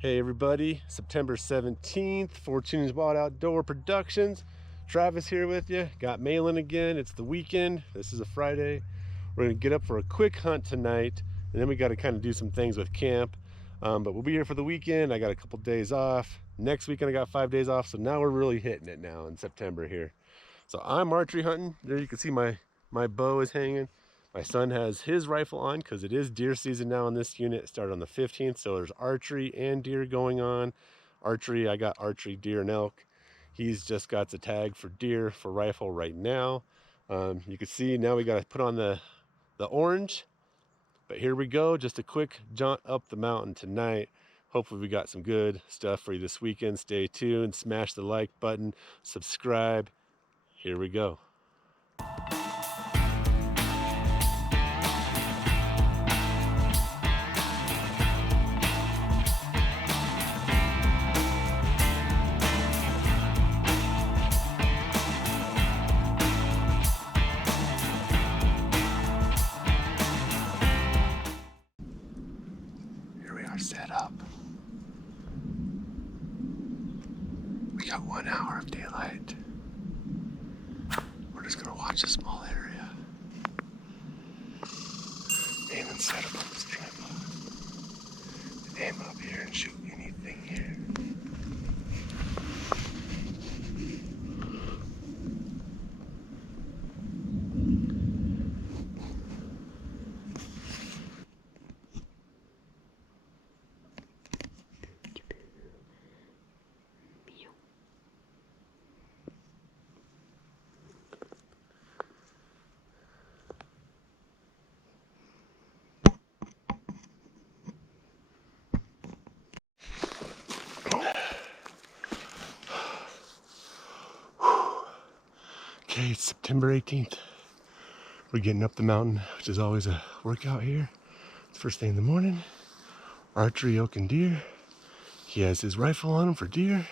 Hey everybody, September 17th, Fortune's Wild Outdoor Productions. Travis here with you. Got Malin again. It's the weekend. This is a Friday. We're gonna get up for a quick hunt tonight, and then we got to kind of do some things with camp. But we'll be here for the weekend. I got a couple days off. Next weekend I got 5 days off, so now we're really hitting it now in September here. So I'm archery hunting. There you can see my bow is hanging. My son has his rifle on because it is deer season now in this unit. It started on the 15th, so there's archery and deer going on. Archery, I got archery, deer, and elk. He's just got the tag for deer for rifle right now. You can see now we got to put on the orange. But here we go, just a quick jaunt up the mountain tonight. Hopefully we got some good stuff for you this weekend. Stay tuned, smash the like button, subscribe. Here we go. Set up. We got 1 hour of daylight. We're just gonna watch a small area. Aim and set up on this tripod. Aim up here and shoot anything here. Okay, it's September 18th. We're getting up the mountain, which is always a workout here. It's first thing in the morning. Archery, elk, and deer. He has his rifle on him for deer.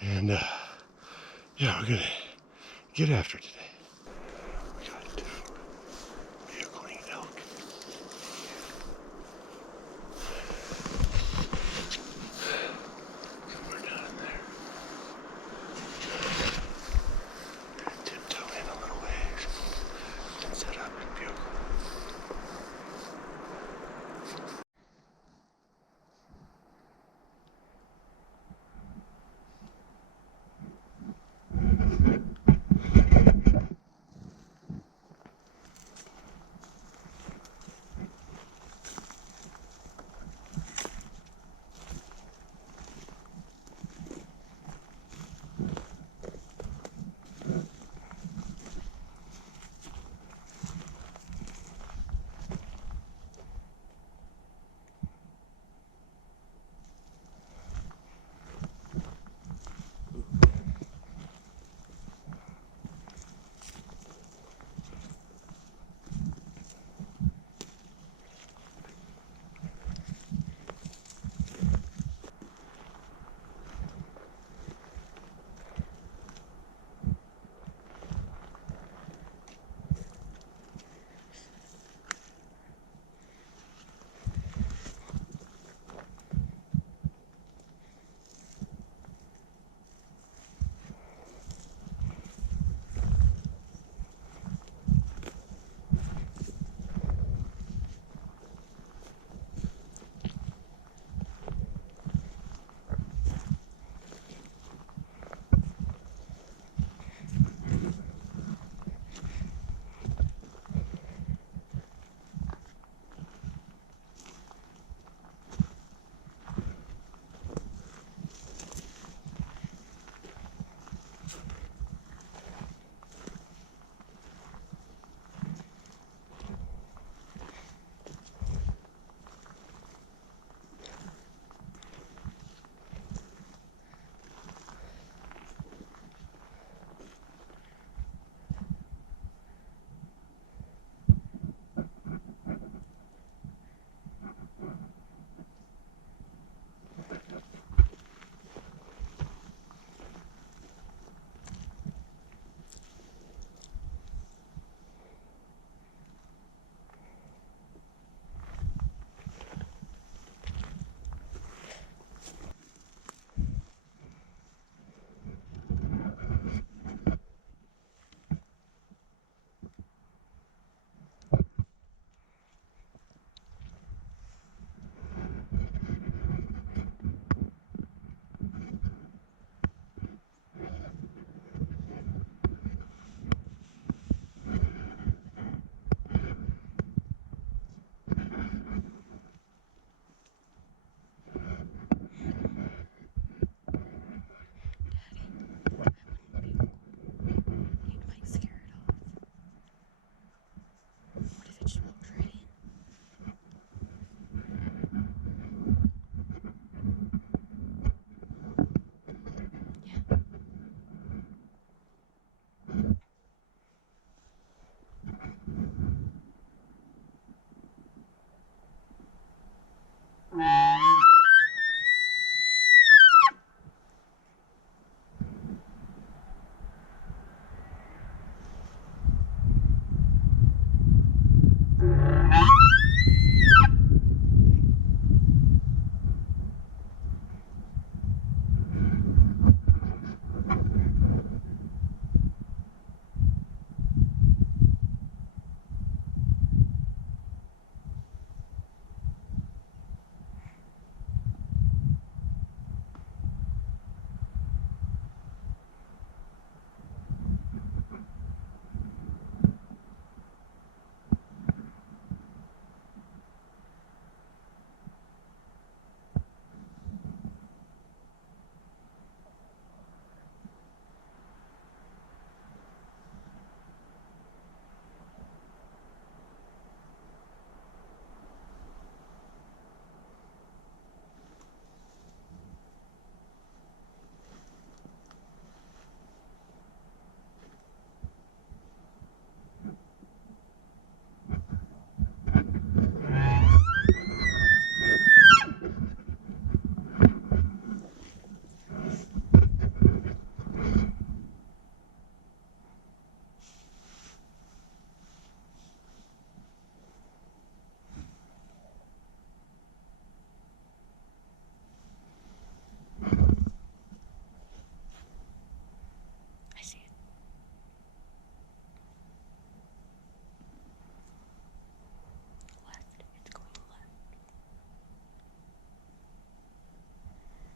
And yeah, we're gonna get after it today. We got vehicle-ing elk. Somewhere down in there. Tiptoe in a little ways and set up and bugle.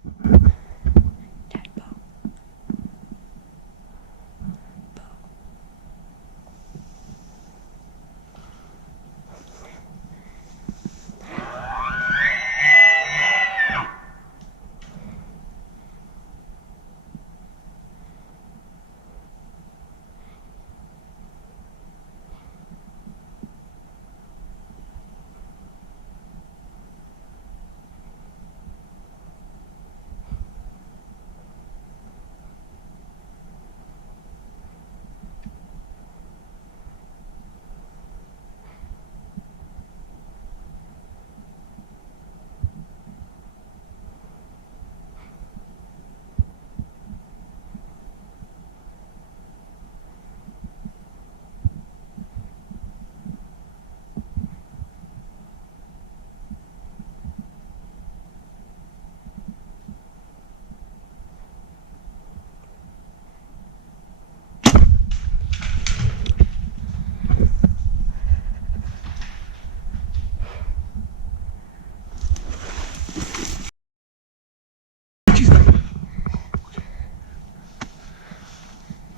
Dad, bow. Bow.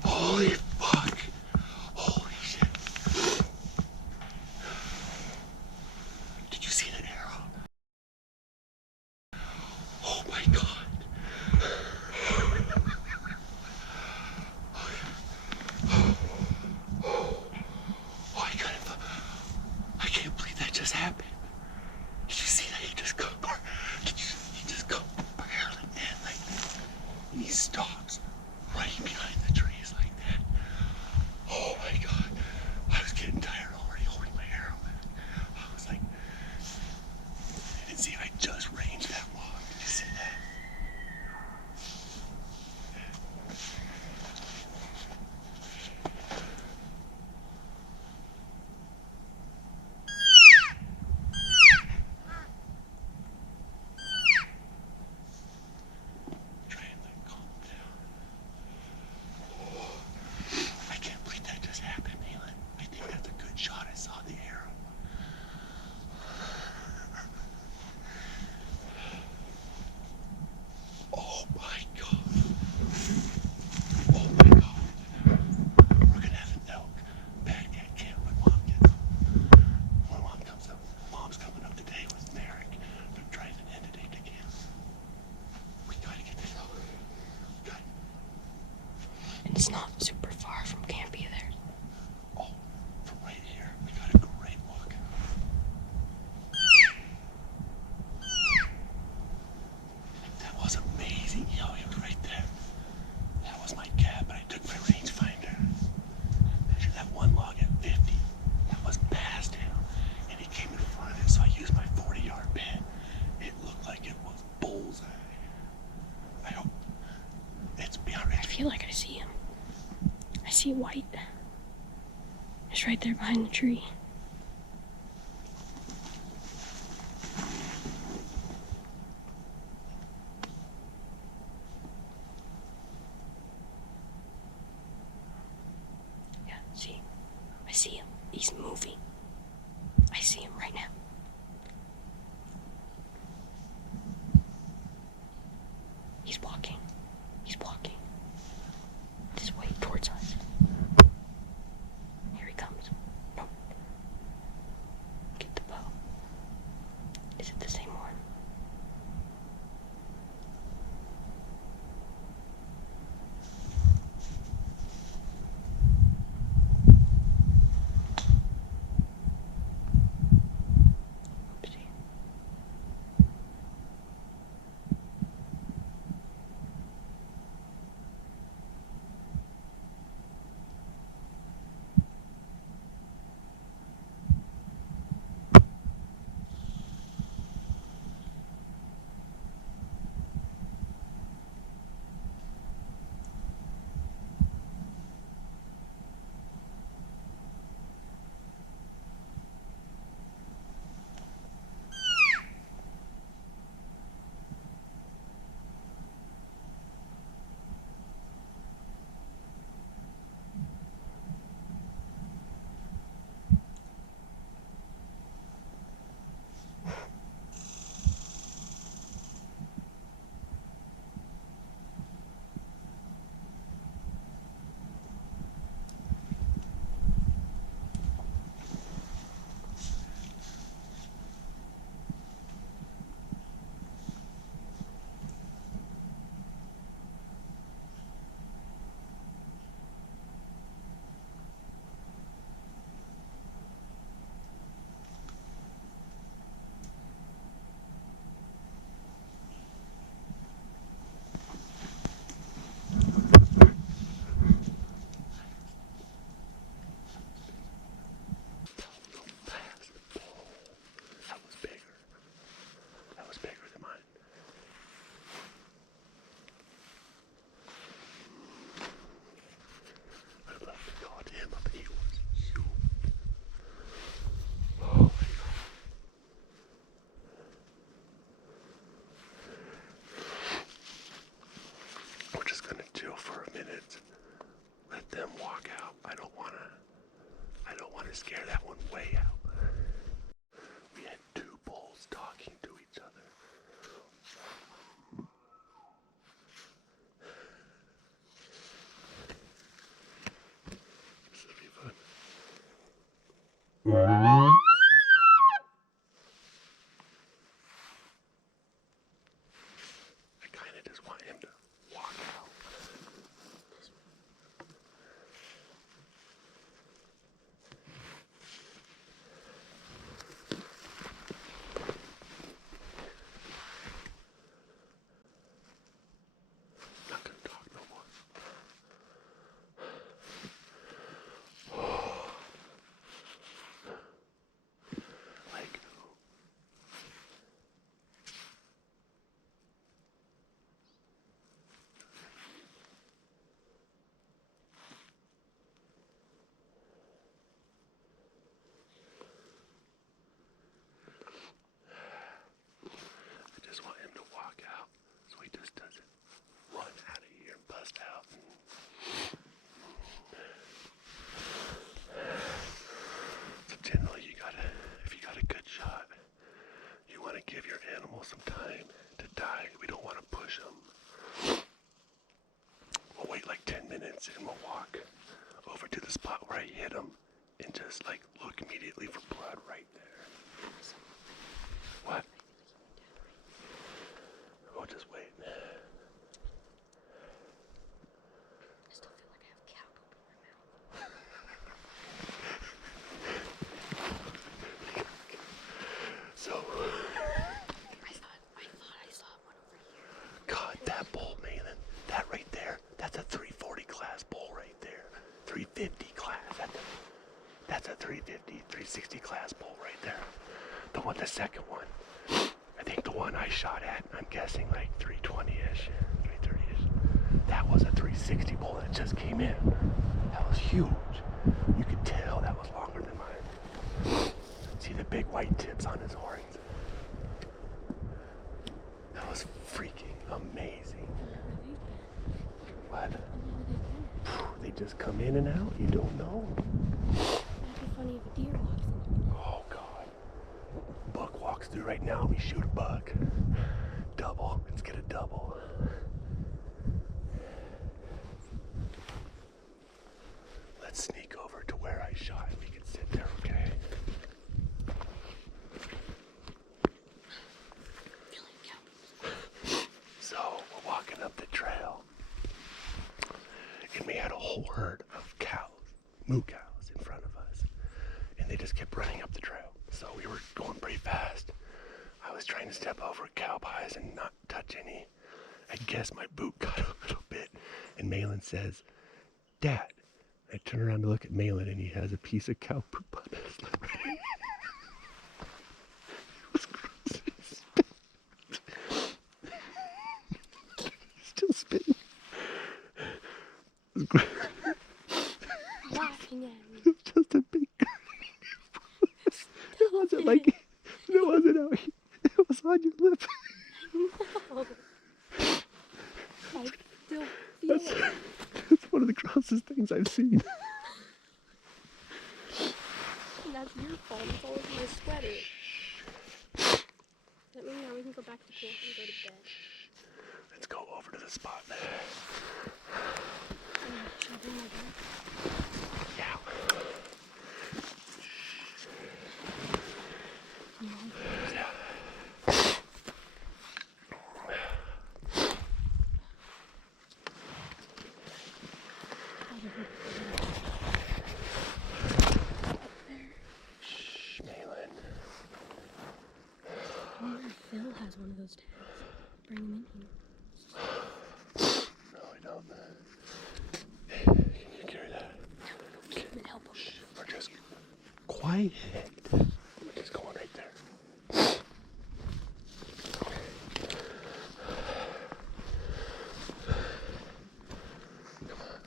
Holy fuck. Holy shit. Did you see the arrow? Oh my god. Oh, I can't believe that just happened. Did you see that? He just got barreling in like that. And he stops right behind the trees like that. Oh my god. I was getting tired already holding my arrow. I was like, I didn't see if I just ranged that long. Did you see that? Try and like calm down. I can't believe that just happened, Malin. I think that's a good shot. I saw the arrow. Oh my god. Oh my god. We're gonna have an elk back at camp when Mom gets home. When Mom comes up. Mom's coming up today with Merrick. They're driving in today to camp. We gotta get this elk. Good. And it's not super far from camp either. Oh, from right here, we got a great walk. That was amazing. Yo, he was right there. That was my cat, but I took my rangefinder. Measure that one log at 50. That was past him, and he came in front of it, so I used my 40-yard pin. It looked like it was bullseye. I hope it's beyond. I feel like I see him. I see white. It's right there behind the tree. Yeah, see? I see him. He's moving. I see him right now. He's walking. He's walking. This way towards us. Here he comes. No. to scare that one way out. We had two bulls talking to each other. This will be fun. I kind of just want him to walk out. Not gonna talk no more. Like, I just want him to walk out so he just doesn't run out of here and bust out. So generally if you got a good shot, you want to give your animal some time to die. We don't want to push them. We'll wait like 10 minutes and we'll walk over to the spot where I hit him and just like look immediately for blood right there. What? We'll just wait. I still feel like I have cow poop in my mouth. So, I thought I saw one over here. God, that bull, Malin, that right there, that's a 340 class bull right there. 350 class. That's a 350, 360 class bull right there. The second one, I think the one I shot at, I'm guessing like 320-ish, 330-ish. That was a 360 bull that just came in. That was huge. You could tell that was longer than mine. See the big white tips on his horns? That was freaking amazing. What? They just come in and out? You don't know? That'd be funny if a deer walks in. Oh, God. Buck walks through right now. We shoot a buck. Double. Let's get a double. Let's sneak over to where I shot. We can sit there, okay? So, we're walking up the trail. And we had a whole herd of cows, moo cows, in front of us. And they just kept running up the trail. So we were going pretty fast. I was trying to step over cow pies and not touch any. I guess my boot got a little bit. And Malin says, "Dad." I turn around to look at Malin and he has a piece of cow poop on his lip. It was gross. He's still spitting. It was gross. Laughing at me. It was just a big. It wasn't like. It wasn't out here. It was on your lip. No. I still feel That's, it. that's one of the grossest things I've seen. And that's your fault. It's all over my sweater. That means now we can go back to camp and go to bed. Let's go over to the spot. Should I bring my gun? Yeah. Yeah. Shh, Malin. I wonder if Phil has one of those tags. Bring him in here. No, I don't. Can you carry that? Come and help him. Shh, we're just quiet. We're just going right there. Come on.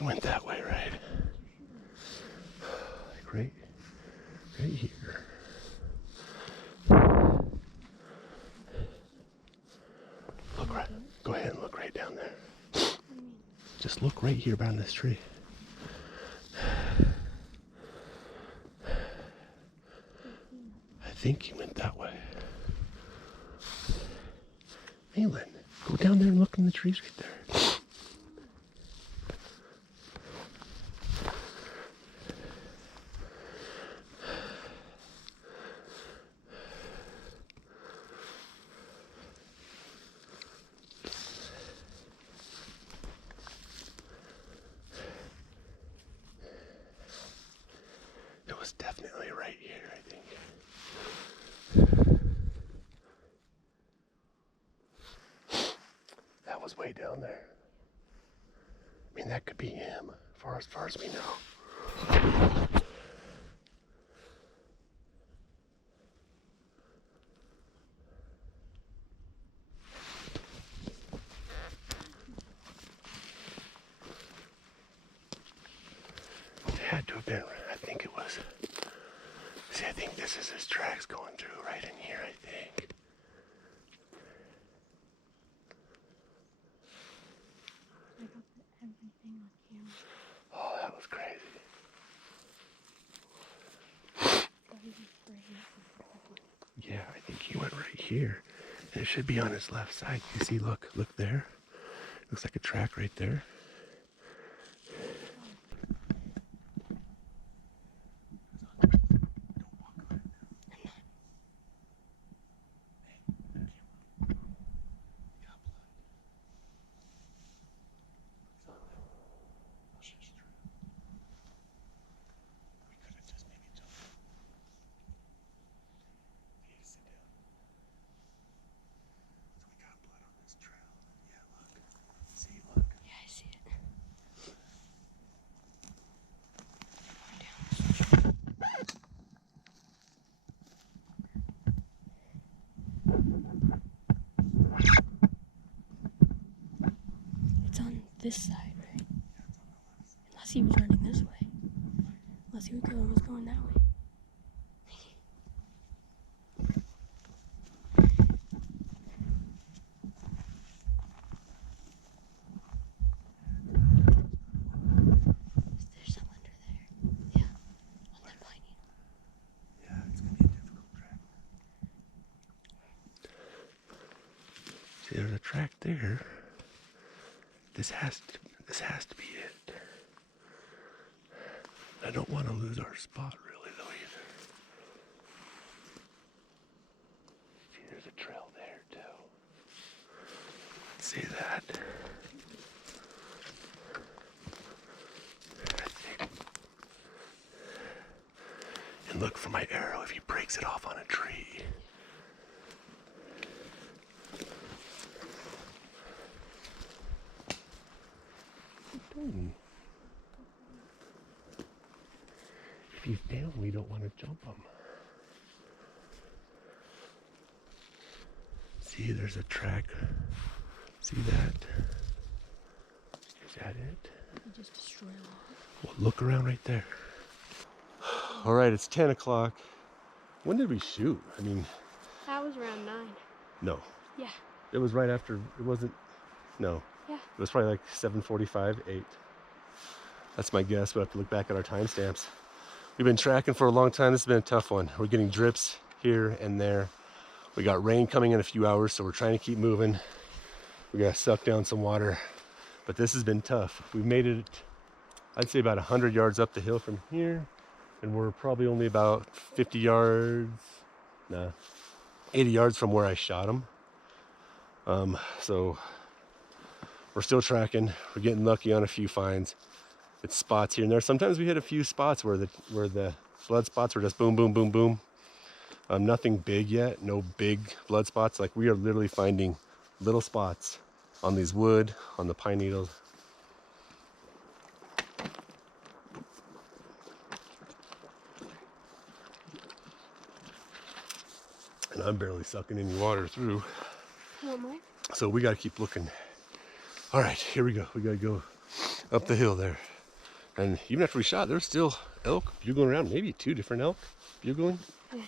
You went that way, right? Like right here. Look right. Go ahead and look right down there. Just look right here behind this tree. I think he went that way. Malin, go down there and look in the trees right there. It was definitely right here, I think. That was way down there. I mean, that could be him, as far as we know. It had to have been, I think it was. See, I think this is his tracks going through right in here, I think. I got everything on camera. Oh, that was crazy. Yeah, I think he went right here. And it should be on his left side. You see, look there. Looks like a track right there. This side, right? Unless he was running this way. Unless he was going that way. There's some under there. Yeah. On that pine needle. Yeah, it's gonna be a difficult track. See, there's a track there. This has to be it. I don't want to lose our spot really though either. See, there's a trail there too. See that? I think. And look for my arrow if he breaks it off on a tree. If he's down, we don't want to jump him. See, there's a track. See that? Is that it? You just destroy a lot. Well, look around right there. All right, it's 10 o'clock. When did we shoot? I mean... That was around 9. No. Yeah. It was right after, it wasn't, no. Yeah. It was probably like 7:45, 8. That's my guess. We'll have to look back at our timestamps. We've been tracking for a long time. This has been a tough one. We're getting drips here and there. We got rain coming in a few hours, so we're trying to keep moving. We gotta suck down some water, but this has been tough. We've made it, I'd say about 100 yards up the hill from here, and we're probably only about 50 yards, 80 yards from where I shot him. So we're still tracking. We're getting lucky on a few finds. It's spots here and there. Sometimes we hit a few spots where the blood spots were just boom, boom, boom, boom. Nothing big yet, no big blood spots. Like, we are literally finding little spots on these wood, on the pine needles. And I'm barely sucking any water through. One more? So we gotta keep looking. All right, here we go. We gotta go up the hill there. And even after we shot, there's still elk bugling around, maybe 2 different elk bugling. Yeah.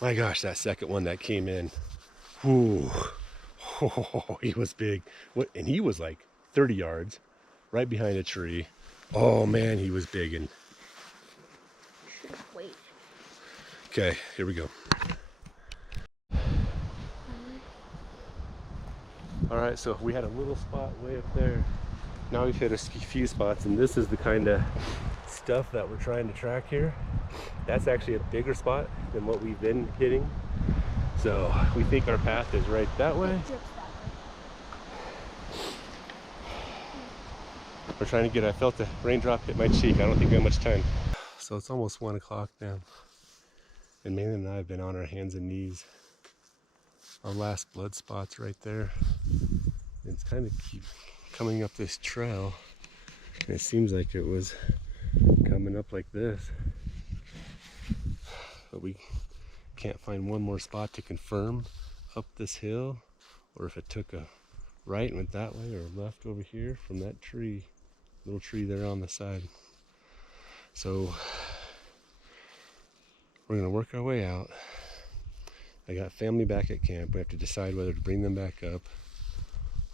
My gosh, that second one that came in, whoo, oh, he was big. What? And he was like 30 yards right behind a tree. Oh man, he was big. And Wait. okay, here we go. All right, so we had a little spot way up there. Now we've hit a few spots, and this is the kind of stuff that we're trying to track here. That's actually a bigger spot than what we've been hitting. So we think our path is right that way. We're trying to get, I felt the raindrop hit my cheek. I don't think we have much time. So it's almost 1 o'clock now. And Maylin and I have been on our hands and knees. Our last blood spot's right there. It's kind of keep coming up this trail. And it seems like it was coming up like this. But we can't find one more spot to confirm up this hill, or if it took a right and went that way, or left over here from that tree, little tree there on the side. So we're gonna work our way out. I got family back at camp. We have to decide whether to bring them back up,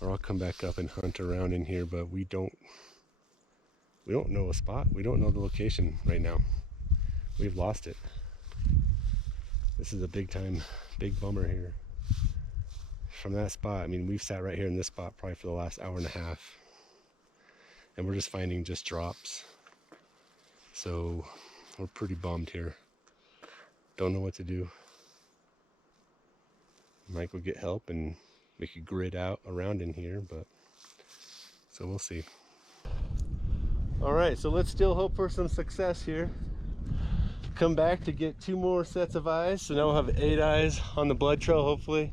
or I'll come back up and hunt around in here, but we don't know a spot. We don't know the location right now. We've lost it. This is a big bummer here. From that spot, I mean, we've sat right here in this spot probably for the last hour and a half, and we're just finding just drops. So we're pretty bummed here. Don't know what to do. Might go get help and we could grid out around in here, but so we'll see. All right, so let's still hope for some success here. Come back to get 2 more sets of eyes. So now we'll have 8 eyes on the blood trail. Hopefully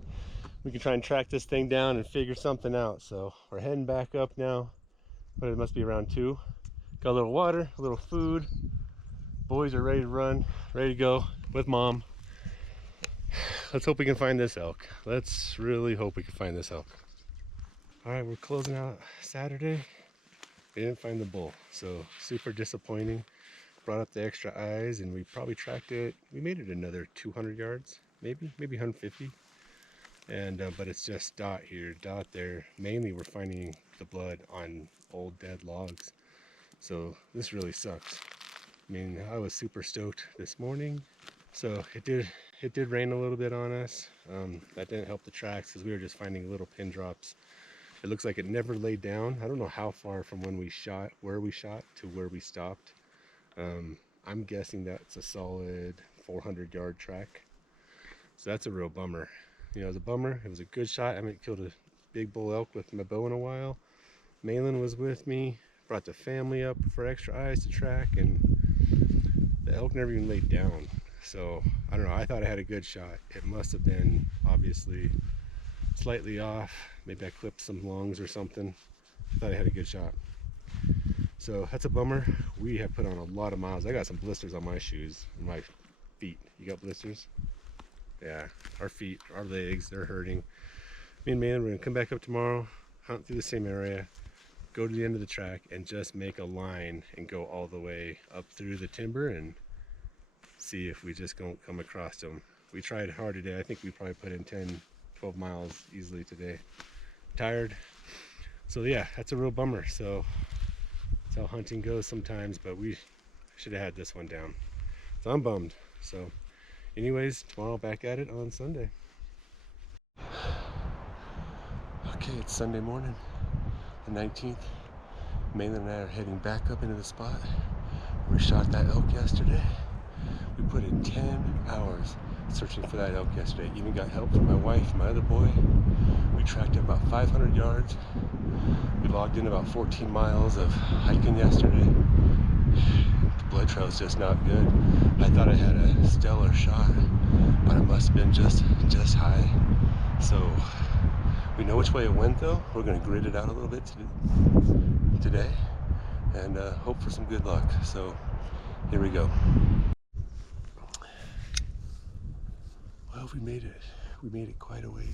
we can try and track this thing down and figure something out. So we're heading back up now, but it must be around 2. Got a little water, a little food. Boys are ready to run, ready to go with mom. Let's hope we can find this elk. Let's really hope we can find this elk. All right, we're closing out Saturday. We didn't find the bull, so super disappointing. Brought up the extra eyes, and we probably tracked it. We made it another 200 yards, maybe 150. And but it's just dot here, dot there. Mainly we're finding the blood on old dead logs. So this really sucks. I mean, I was super stoked this morning. So it did rain a little bit on us. That didn't help the tracks because we were just finding little pin drops. It looks like it never laid down. I don't know how far from when we shot, where we shot to where we stopped. I'm guessing that's a solid 400-yard track. So that's a real bummer. You know, it was a bummer. It was a good shot. I haven't killed a big bull elk with my bow in a while. Maylin was with me. Brought the family up for extra eyes to track, and the elk never even laid down. So I don't know. I thought I had a good shot. It must have been obviously slightly off. Maybe I clipped some lungs or something. I thought I had a good shot. So that's a bummer. We have put on a lot of miles. I got some blisters on my shoes, my feet. You got blisters? Yeah, our feet, our legs, they're hurting. Me and Maylin, we're gonna come back up tomorrow, hunt through the same area, go to the end of the track, and just make a line and go all the way up through the timber and see if we just don't come across them. We tried hard today. I think we probably put in 10, 12 miles easily today. Tired. So yeah, that's a real bummer. So that's how hunting goes sometimes, but we should have had this one down. So I'm bummed. So anyways, tomorrow back at it on Sunday. Okay, it's Sunday morning, the 19th. Maylin and I are heading back up into the spot where we shot that elk yesterday. We put in 10 hours searching for that elk yesterday. Even got help from my wife, my other boy. We tracked it about 500 yards. We logged in about 14 miles of hiking yesterday. The blood trail is just not good. I thought I had a stellar shot, but it must have been just high. So we know which way it went though. We're gonna grid it out a little bit today and hope for some good luck. So here we go. Well, we made it. We made it quite a ways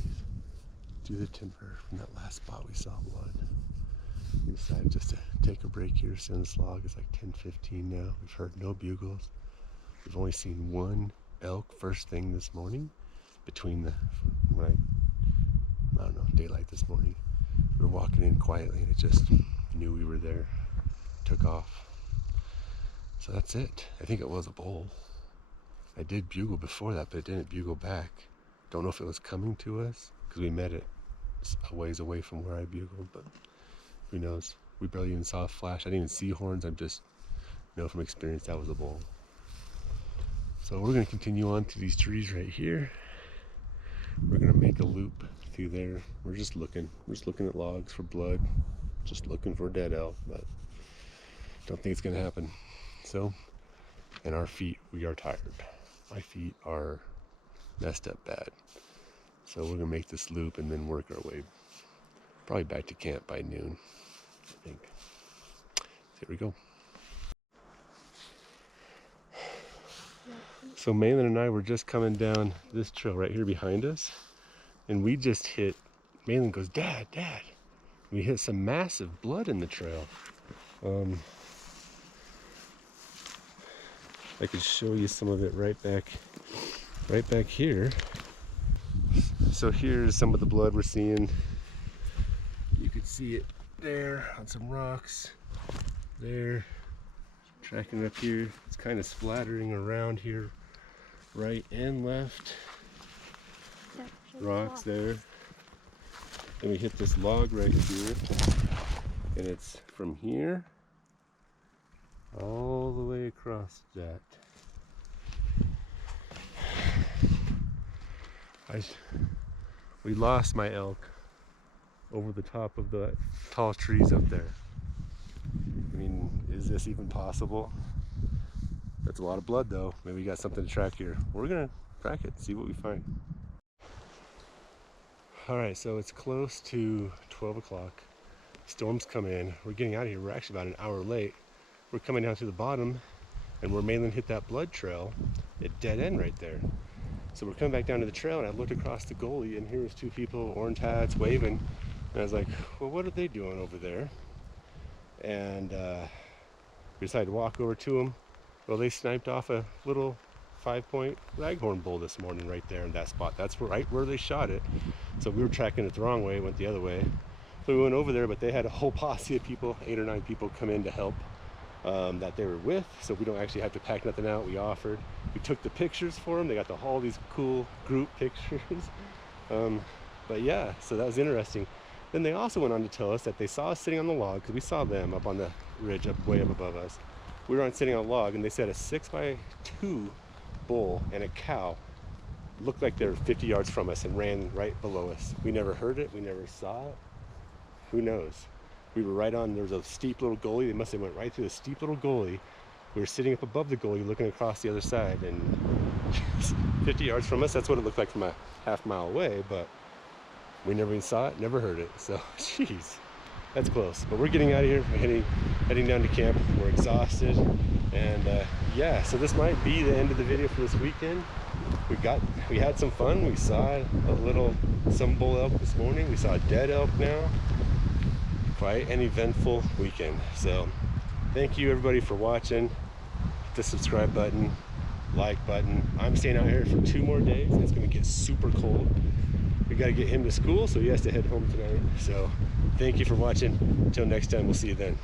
through the timber from that last spot we saw blood. We decided just to take a break here, sit on this log. It's like 10:15 now. We've heard no bugles. We've only seen one elk first thing this morning between I don't know, daylight this morning. We were walking in quietly and it just knew we were there, took off. So that's it. I think it was a bull. I did bugle before that, but it didn't bugle back. Don't know if it was coming to us because we met it a ways away from where I bugled, but who knows? We barely even saw a flash. I didn't even see horns. I just know from experience that was a bull. So we're going to continue on to these trees right here. We're going to make a loop through there. We're just looking at logs for blood, just looking for a dead elk, but don't think it's going to happen. So, and our feet, we are tired. My feet are messed up bad. So we're going to make this loop and then work our way probably back to camp by noon, I think. So here we go. So Malin and I were just coming down this trail right here behind us, and we just hit, Malin goes, Dad, Dad. We hit some massive blood in the trail. I could show you some of it right back here. So here's some of the blood we're seeing. You could see it there on some rocks. There, tracking it up here. It's kind of splattering around here, right and left. Rocks there. And we hit this log right here, and it's from here all the way across that. We lost my elk over the top of the tall trees up there. I mean, is this even possible? That's a lot of blood though. Maybe we got something to track here. We're gonna track it, see what we find. All right, so it's close to 12 o'clock. Storm's come in. We're getting out of here. We're actually about an hour late. We're coming down to the bottom, and where Malin hit that blood trail, it dead end right there. So we're coming back down to the trail, and I looked across the gully, and here was two people, orange hats, waving. And I was like, well, what are they doing over there? And we decided to walk over to them. Well, they sniped off a little 5-point raghorn bull this morning right there in that spot. That's right where they shot it. So we were tracking it the wrong way, went the other way. So we went over there, but they had a whole posse of people, 8 or 9 people come in to help that they were with. So we don't actually have to pack nothing out. We offered. We took the pictures for them. They got all these cool group pictures. But yeah, so that was interesting. Then they also went on to tell us that they saw us sitting on the log, because we saw them up on the ridge way up above us. We were sitting on a log, and they said a 6x2 bull and a cow looked like they were 50 yards from us and ran right below us. We never heard it. We never saw it. Who knows? We were right on, there was a steep little gully. They must have went right through the steep little gully. We were sitting up above the gully looking across the other side, and 50 yards from us, that's what it looked like from a half-mile away, but we never even saw it, never heard it. So, jeez, that's close. But we're getting out of here. We're heading down to camp. We're exhausted, and yeah, so this might be the end of the video for this weekend. We had some fun. We saw some bull elk this morning. We saw a dead elk now. Quite an eventful weekend. So thank you everybody for watching. Hit the subscribe button, like button. I'm staying out here for 2 more days. It's gonna get super cold. We gotta get him to school, so he has to head home tonight. So thank you for watching. Until next time, we'll see you then.